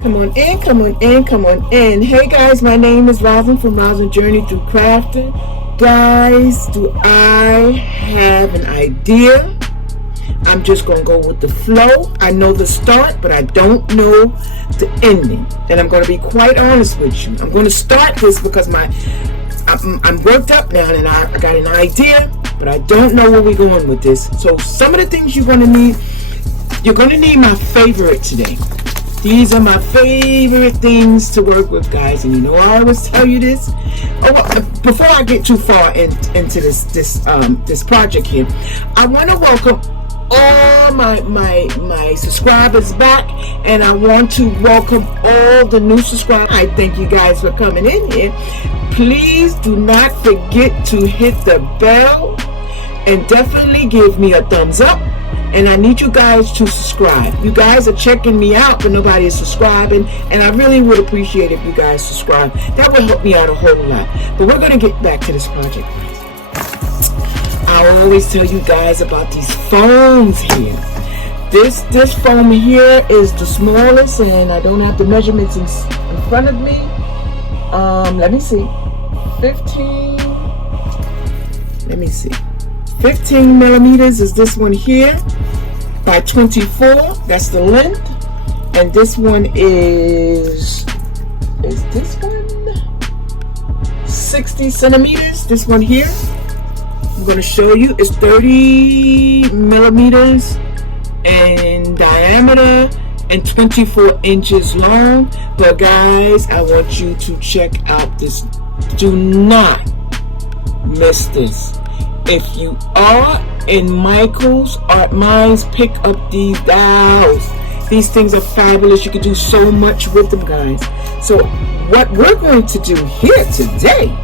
Come on in, come on in, come on in. Hey guys, my name is Rosin from Rosin Journey Through Crafting. Guys, do I have an idea? I'm just going to go with the flow. I know the start, but I don't know the ending. And I'm going to be quite honest with you. I'm going to start this because I'm worked up now and I got an idea, but I don't know where we're going with this. So some of the things you're going to need my favorite today. These are my favorite things to work with, guys, and you know I always tell you this. Before I get too far into this project here, I want to welcome all my subscribers back, and I want to welcome all the new subscribers. I thank you guys for coming in here. Please do not forget to hit the bell and definitely give me a thumbs up. And I need you guys to subscribe. You guys are checking me out, but nobody is subscribing. And I really would appreciate if you guys subscribe. That would help me out a whole lot. But we're going to get back to this project, guys. I always tell you guys about these foams here. This foam here is the smallest, and I don't have the measurements in front of me. Let me see. 15 millimeters is this one here by 24. That's the length. And this one is this one 60 centimeters. This one here, I'm going to show you, is 30 millimeters in diameter and 24 inches long. But guys, I want you to check out this. Do not miss this. If you are in Michael's Art Minds, pick up these dials. These things are fabulous. You can do so much with them, guys. So what we're going to do here today,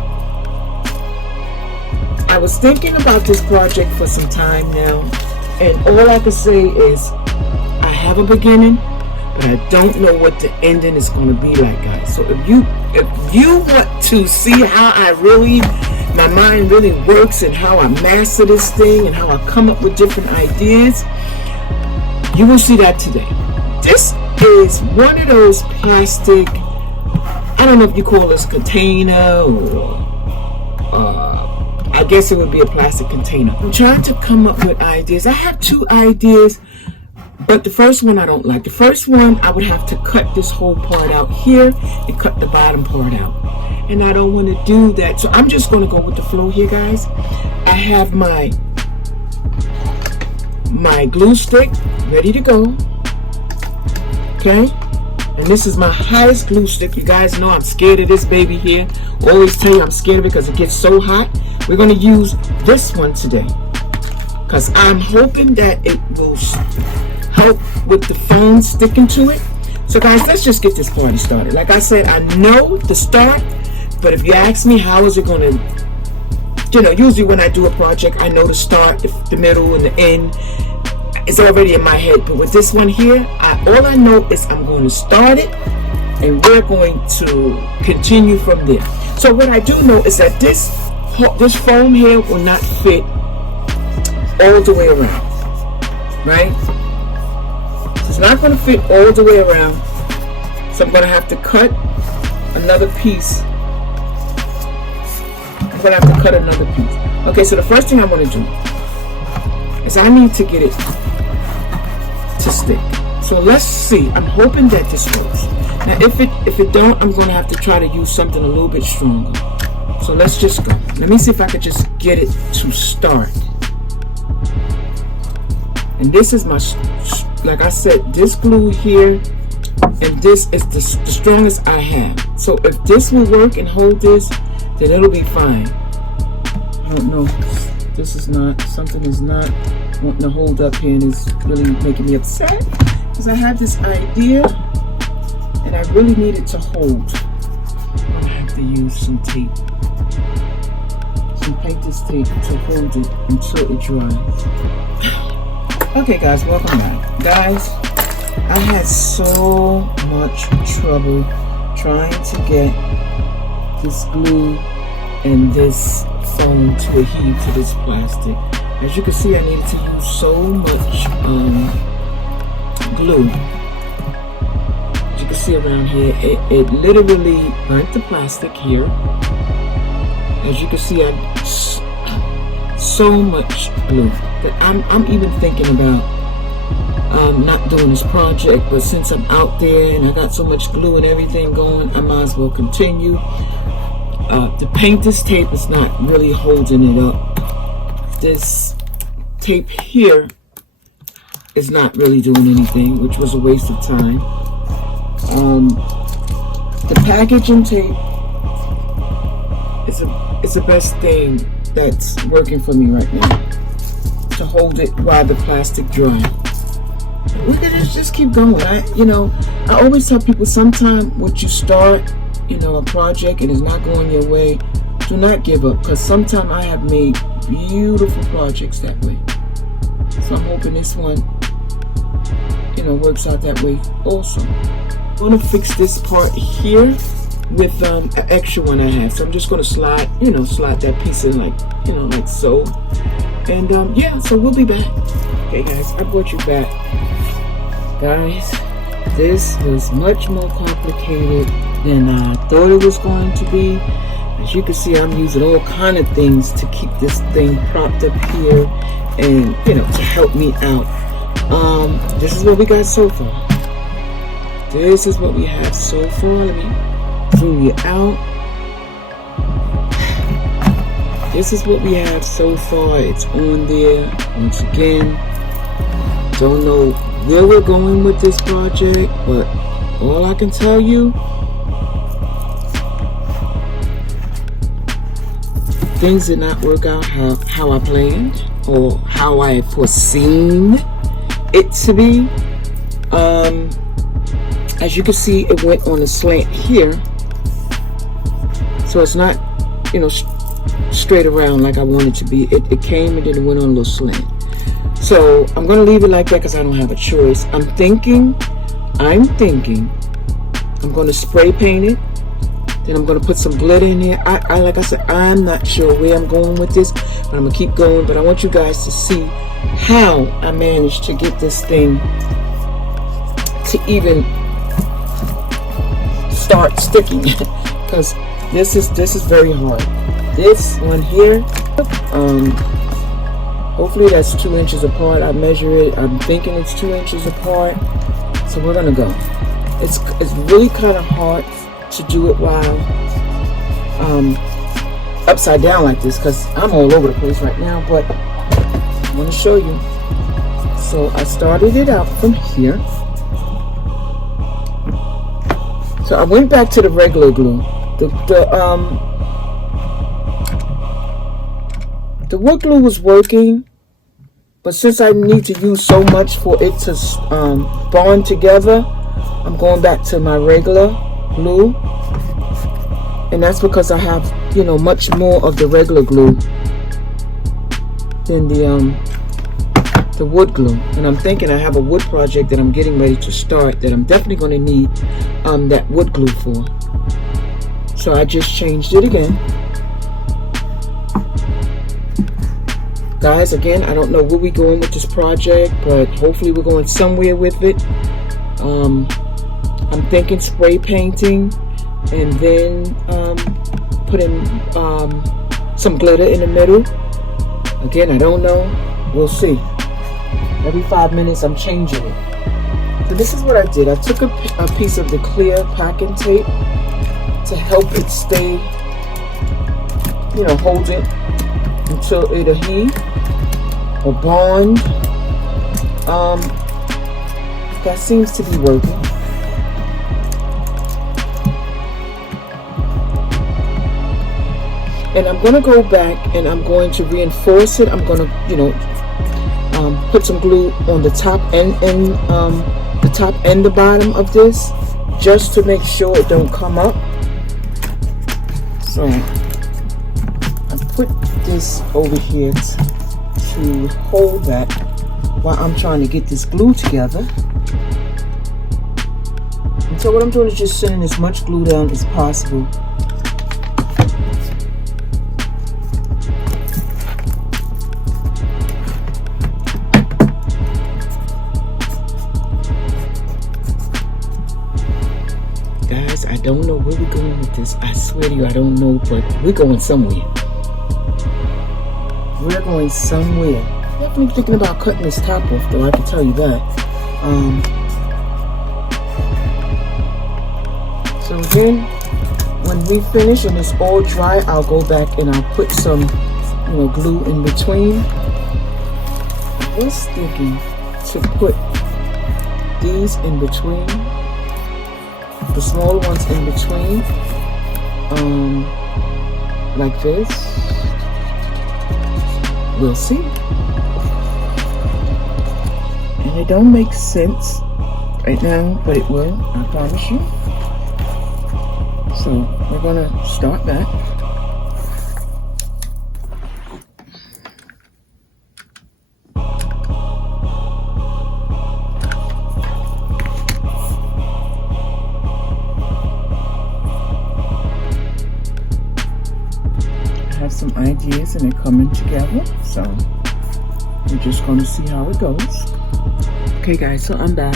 I was thinking about this project for some time now, and all I can say is I have a beginning, but I don't know what the ending is going to be like, guys. So if you want to see how my mind really works and how I master this thing and how I come up with different ideas, you will see that today. This is one of those plastic, I don't know if you call this container or I guess it would be a plastic container. I'm trying to come up with ideas. I have two ideas, but the first one I don't like. The first one, I would have to cut this whole part out here and cut the bottom part out. And I don't want to do that. So I'm just going to go with the flow here, guys. I have my glue stick ready to go. Okay. And this is my highest glue stick. You guys know I'm scared of this baby here. Always tell you I'm scared of it because it gets so hot. We're going to use this one today, because I'm hoping that it will help with the foam sticking to it. So guys, let's just get this party started. Like I said, I know the start, but if you ask me how is it going to, usually when I do a project, I know the start, the middle, and the end. It's already in my head. But with this one here, all I know is I'm going to start it, and we're going to continue from there. So what I do know is that this foam here will not fit all the way around, right? It's not going to fit all the way around, so I'm going to have to cut another piece. Okay, so the first thing I want to do is I need to get it to stick. So let's see. I'm hoping that this works. Now, if it don't, I'm going to have to try to use something a little bit stronger. So let's just go. Let me see if I could just get it to start. And this is my, like I said, this glue here, and this is the strongest I have. So if this will work and hold this, then it'll be fine. I don't know. Something is not wanting to hold up here, and is really making me upset because I have this idea and I really need it to hold. I'm gonna have to use some tape, some painter's tape to hold it until it dries. Okay guys, welcome back. Guys, I had so much trouble trying to get this glue and this foam to adhere to this plastic. As you can see, I needed to use so much glue. As you can can see around here, it literally burnt the plastic here. As you can see, so much glue that I'm even thinking about not doing this project, but since I'm out there and I got so much glue and everything going, I might as well continue. The painter's tape is not really holding it up. This tape here is not really doing anything, which was a waste of time. The packaging tape is the best thing that's working for me right now, to hold it while the plastic dry. We can just keep going. I always tell people, sometimes once you start, a project and it's not going your way, do not give up, because sometimes I have made beautiful projects that way. So I'm hoping this one, works out that way also. I'm going to fix this part here with an extra one I have. So I'm just going to slide that piece in like so. And yeah, so we'll be back. Okay guys, I brought you back. Guys, this was much more complicated than I thought it was going to be. As you can see, I'm using all kind of things to keep this thing propped up here and, to help me out. This is what we got so far. This is what we have so far. Let me zoom you out. This is what we have so far. It's on there. Once again, don't know where we're going with this project, but all I can tell you, things did not work out how I planned or how I foreseen it to be. As you can see, it went on a slant here, so it's not straight around like I wanted to be. It came and then it went on a little slant. So I'm going to leave it like that because I don't have a choice. I'm thinking I'm going to spray paint it. Then I'm going to put some glitter in there. I like I said, I'm not sure where I'm going with this, but I'm going to keep going. But I want you guys to see how I managed to get this thing to even start sticking, because this is very hard. This one here, hopefully that's 2 inches apart. I measure it. I'm thinking it's 2 inches apart. So we're gonna go. It's really kind of hard to do it while upside down like this, because I'm all over the place right now, but I want to show you. So I started it out from here. So I went back to the regular glue. The wood glue was working, but since I need to use so much for it to bond together, I'm going back to my regular glue. And that's because I have, much more of the regular glue than the wood glue. And I'm thinking I have a wood project that I'm getting ready to start that I'm definitely going to need that wood glue for. So I just changed it again. Guys, again, I don't know where we're going with this project, but hopefully we're going somewhere with it. I'm thinking spray painting and then putting some glitter in the middle. Again, I don't know. We'll see. Every 5 minutes I'm changing it. So this is what I did. I took a piece of the clear packing tape to help it stay, hold it until it'll heat or bond. That seems to be working. And I'm going to go back and I'm going to reinforce it. I'm going to, put some glue on the top and the bottom of this, just to make sure it don't come up. So I put this over here to hold that while I'm trying to get this glue together. And so what I'm doing is just sending as much glue down as possible. Guys, I don't know where we're going with this. I swear to you, I don't know, but we're going somewhere. We're going somewhere. Definitely thinking about cutting this top off, though, I can tell you that. So then, when we finish and it's all dry, I'll go back and I'll put some, glue in between. I was thinking to put these in between, the smaller ones in between, like this. We'll see. And it don't make sense right now, but it will, I promise you. So we're gonna start that. I have some ideas and they're coming together, so we're just gonna see how it goes. Okay guys, so I'm back.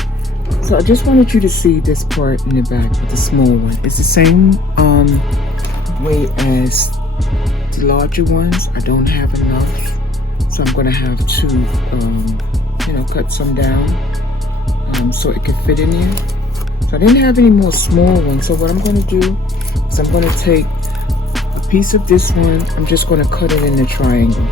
So I just wanted you to see this part in the back with the small one. It's the same way as the larger ones. I don't have enough, so I'm gonna have to cut some down so it can fit in there. So I didn't have any more small ones, so what I'm gonna do is I'm gonna take a piece of this one. I'm just gonna cut it in a triangle.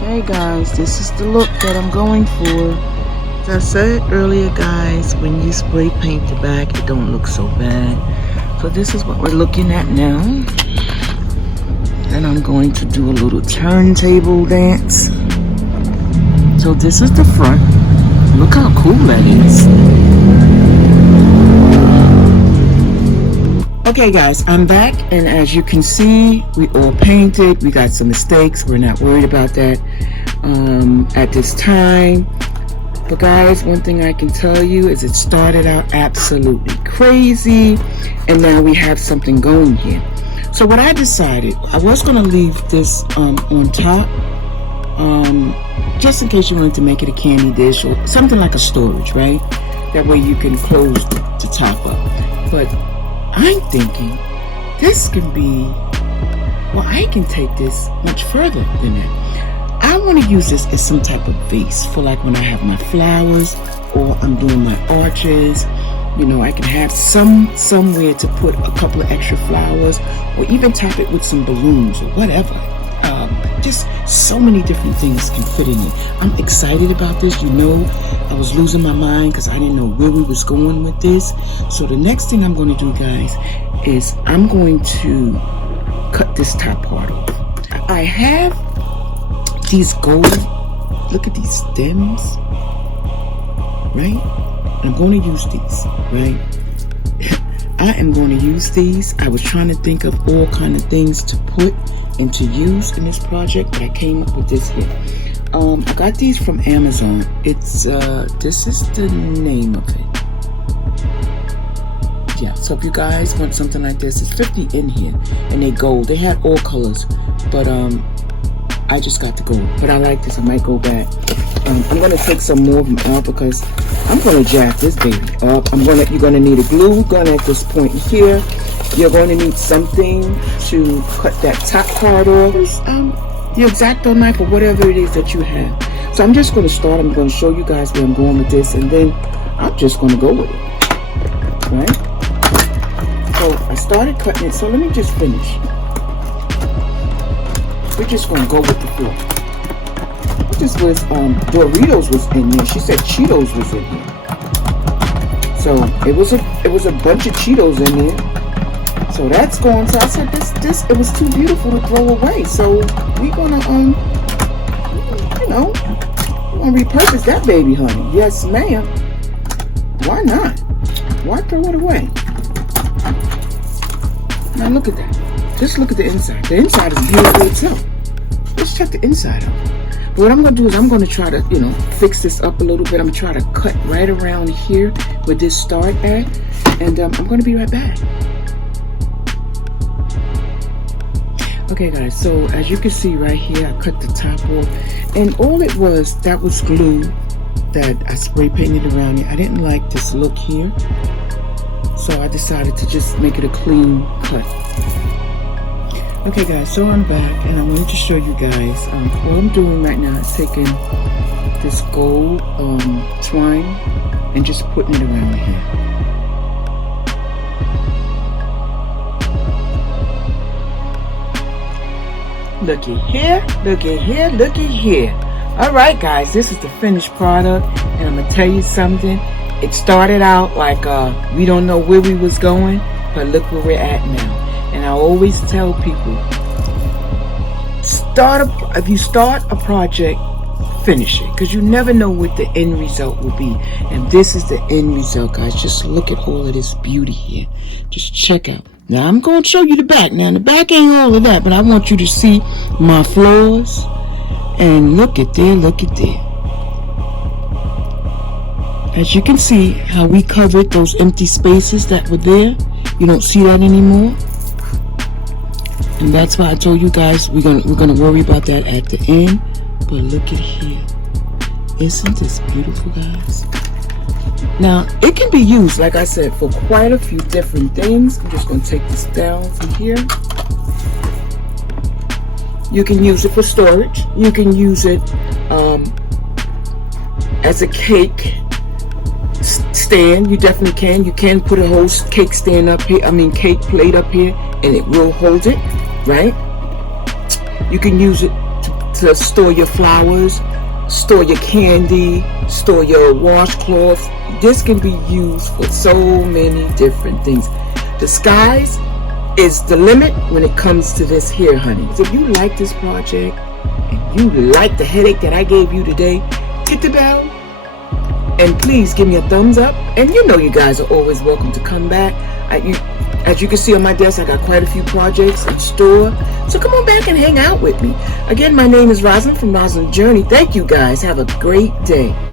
Hey guys, this is the look that I'm going for. As I said earlier guys, when you spray paint the back, it don't look so bad. So this is what we're looking at now. And I'm going to do a little turntable dance. So this is the front. Look how cool that is. Okay guys, I'm back, and as you can see, we all painted. We got some mistakes. We're not worried about that at this time. But guys, one thing I can tell you is it started out absolutely crazy, and now we have something going here. So what I decided, I was going to leave this on top, just in case you wanted to make it a candy dish or something like a storage, right? That way you can close the top up. But I'm thinking this can be, well, I can take this much further than that. I want to use this as some type of vase for like when I have my flowers or I'm doing my arches. I can have somewhere to put a couple of extra flowers, or even top it with some balloons or whatever. Just so many different things can fit in it. I'm excited about this. I was losing my mind because I didn't know where we was going with this. So the next thing I'm going to do, guys, is I'm going to cut this top part off. I have these gold, look at these stems, right? I'm going to use these, right? I am going to use these. I was trying to think of all kind of things to put and to use in this project, but I came up with this here. I got these from Amazon. It's this is the name of it. Yeah, so if you guys want something like this, it's 50 in here, and they gold. They had all colors, but I just got the gold. But I like this. I might go back. I'm gonna take some more of them out because I'm gonna jack this baby up. You're gonna need a glue gun at this point here. You're going to need something to cut that top part off. The X-Acto knife or whatever it is that you have. So I'm just going to start. I'm going to show you guys where I'm going with this, and then I'm just going to go with it. Right? So I started cutting it. So let me just finish. We're just going to go with the flow. This was Doritos was in there. She said Cheetos was in here. So it was a bunch of Cheetos in there. So that's going. So I said this it was too beautiful to throw away. So we're gonna we're gonna repurpose that baby, honey. Yes, ma'am. Why not? Why throw it away? Now look at that. Just look at the inside. The inside is beautiful itself. Let's check the inside out. But what I'm going to do is I'm going to try to, fix this up a little bit. I'm going to try to cut right around here where this start at. And I'm going to be right back. Okay, guys. So as you can see right here, I cut the top off. And all it was, that was glue that I spray painted around it. I didn't like this look here. So I decided to just make it a clean cut. Okay guys, so I'm back and I wanted to show you guys what I'm doing right now is taking this gold twine and just putting it around here. Looky here, looky here, looky here. Alright guys, this is the finished product and I'm gonna tell you something. It started out like we don't know where we was going, but look where we're at now. And I always tell people, if you start a project, finish it. Because you never know what the end result will be. And this is the end result, guys. Just look at all of this beauty here. Just check out. Now, I'm going to show you the back. Now, the back ain't all of that, but I want you to see my floors. And look at there, look at there. As you can see, how we covered those empty spaces that were there. You don't see that anymore. And that's why I told you guys we're gonna worry about that at the end. But look at here. Isn't this beautiful, guys? Now, it can be used, like I said, for quite a few different things. I'm just gonna take this down from here. You can use it for storage. You can use it as a cake stand. You definitely can. You can put a whole cake stand up here, cake plate up here, and it will hold it. Right? You can use it to store your flowers, store your candy, store your washcloths. This can be used for so many different things. The skies is the limit when it comes to this here, honey. So if you like this project and you like the headache that I gave you today, hit the bell and please give me a thumbs up. And you know you guys are always welcome to come back. As you can see on my desk, I got quite a few projects in store. So come on back and hang out with me. Again, my name is Rosalind from Rosalind's Journey. Thank you guys. Have a great day.